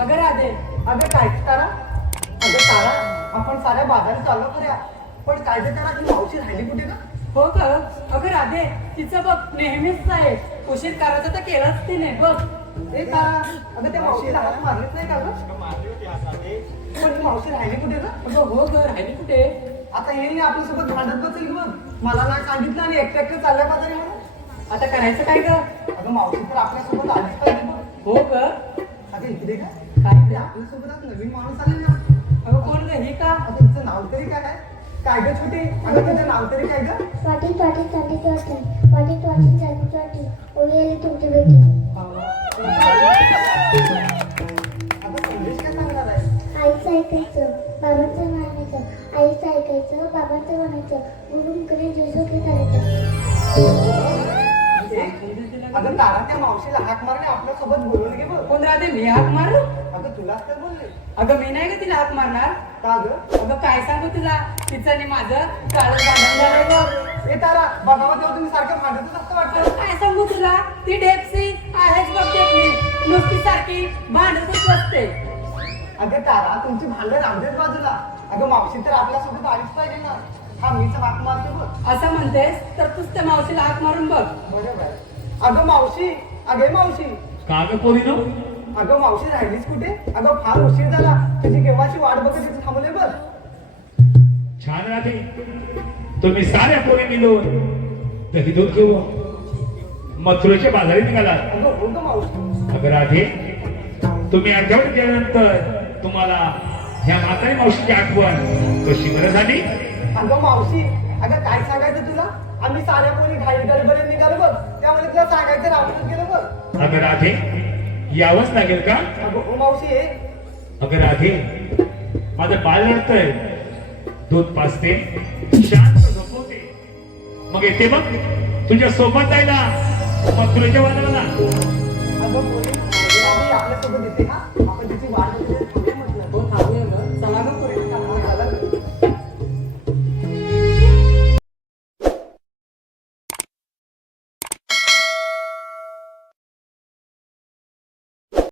अगं राधे, अगं काय तारा, अगं तारा, आपण साऱ्या बाजारात चाललो खऱ्या, पण काय ते तारा ही मावशी राहिली कुठे का? हो का? अगं राधे, तिचं बघ नेहमीच आहे, उशीर करायचा तर केलाच तिने बघ. ए तारा, अगं त्या मावशीला हात मारलेच नाही का गं? पण ही मावशी राहिली कुठे का? अगं हो ग, राहिली कुठे? आता हे आपल्यासोबत भांडत बसेल बघ, मला नाही सांगितलं आणि एकटं एकटं चालल्या बाजारी म्हणून. आता करायचं काय ग? अगं मावशी तर आपल्यासोबत आलीच पाहिजे बघ. हो ग, अगं इकडे का? काय ते आपल्यासोबत आज नवीन माणूस आले ना. अगं कोण ग ही का? अगं तिचं नाव तरी काय आहे? काय गं छोटी? अगं तिचं नाव तरी काय गं? वाटी वाटी चाटी वाटी वाटी वाटी चाटी वाटी ओली आली तुमची बेटी. अगं संदेश काय सांगणार आहे? आईचं ऐकायचं बाबांचं म्हणायचं आईचं ऐकायचं बाबांचं म्हणायचं गुरुकडे जोजोकडे चालायचं. अगं तारा त्या मावशीला हाक मारणे आपल्यासोबत बोलून घे बघ. कोण राधे, मी हाक मारू? अगं तुलाच तर बोलले. अगं मी नाही ग तिला हाक मारणार. का गं? अगं काय सांगू तुला, तिचं आणि माझं काळं भांडण झालंय बघ. ए तारा, बघावं तेव्हा तुम्ही सारखं भांडतच असतं वाटतं. काय सांगू तुला, ती डेप्सी आहेच बघ डेपली, नुसती सारखी भांडतच असते. अगं तारा, तुमची भांडण राहतेच बाजूला. अगं मावशी तर आपल्यासोबत आलीच पाहिजे ना. हा मीच हाक मारते बघ. असं म्हणतेस तर तूच त्या मावशीला हाक मारून बघ. बरोबर. अगं मावशी, अगं मावशी, का ग पोरीनो? अगं मावशी राहिलीच कुठे? अगं फार उशीर झाला, तुझी केव्हाची वाट बघत इथे थांबले बघ. छान राहते. तुम्ही साऱ्या पोरी मिळून दही दूध घेऊ मथुरेच्या बाजारी निघाला. अगं हो गं मावशी. अगं राधे, तुम्ही आठवण केल्यानंतर तुम्हाला ह्या म्हातारी मावशीची आठवण कशी बरं झाली? अगं मावशी, अगं काय सांगायचं तुला? आम्ही साऱ्या पोरी घाई गडबडीत निघालो बघ, त्यामुळे तुला सांगायचं राहूनच गेलो बघ. अगं राधे, यावंच लागेल का? अगं हो मावशी हे. अगं राधे, माझं बाळ रडतंय, दूध पाजते, शांत झोपवते, मग येते बघ तुझ्या सोबत जायला मथुरेच्या बाजाराला. अगं पोरी, आम्ही आपल्यासोबत येते हा.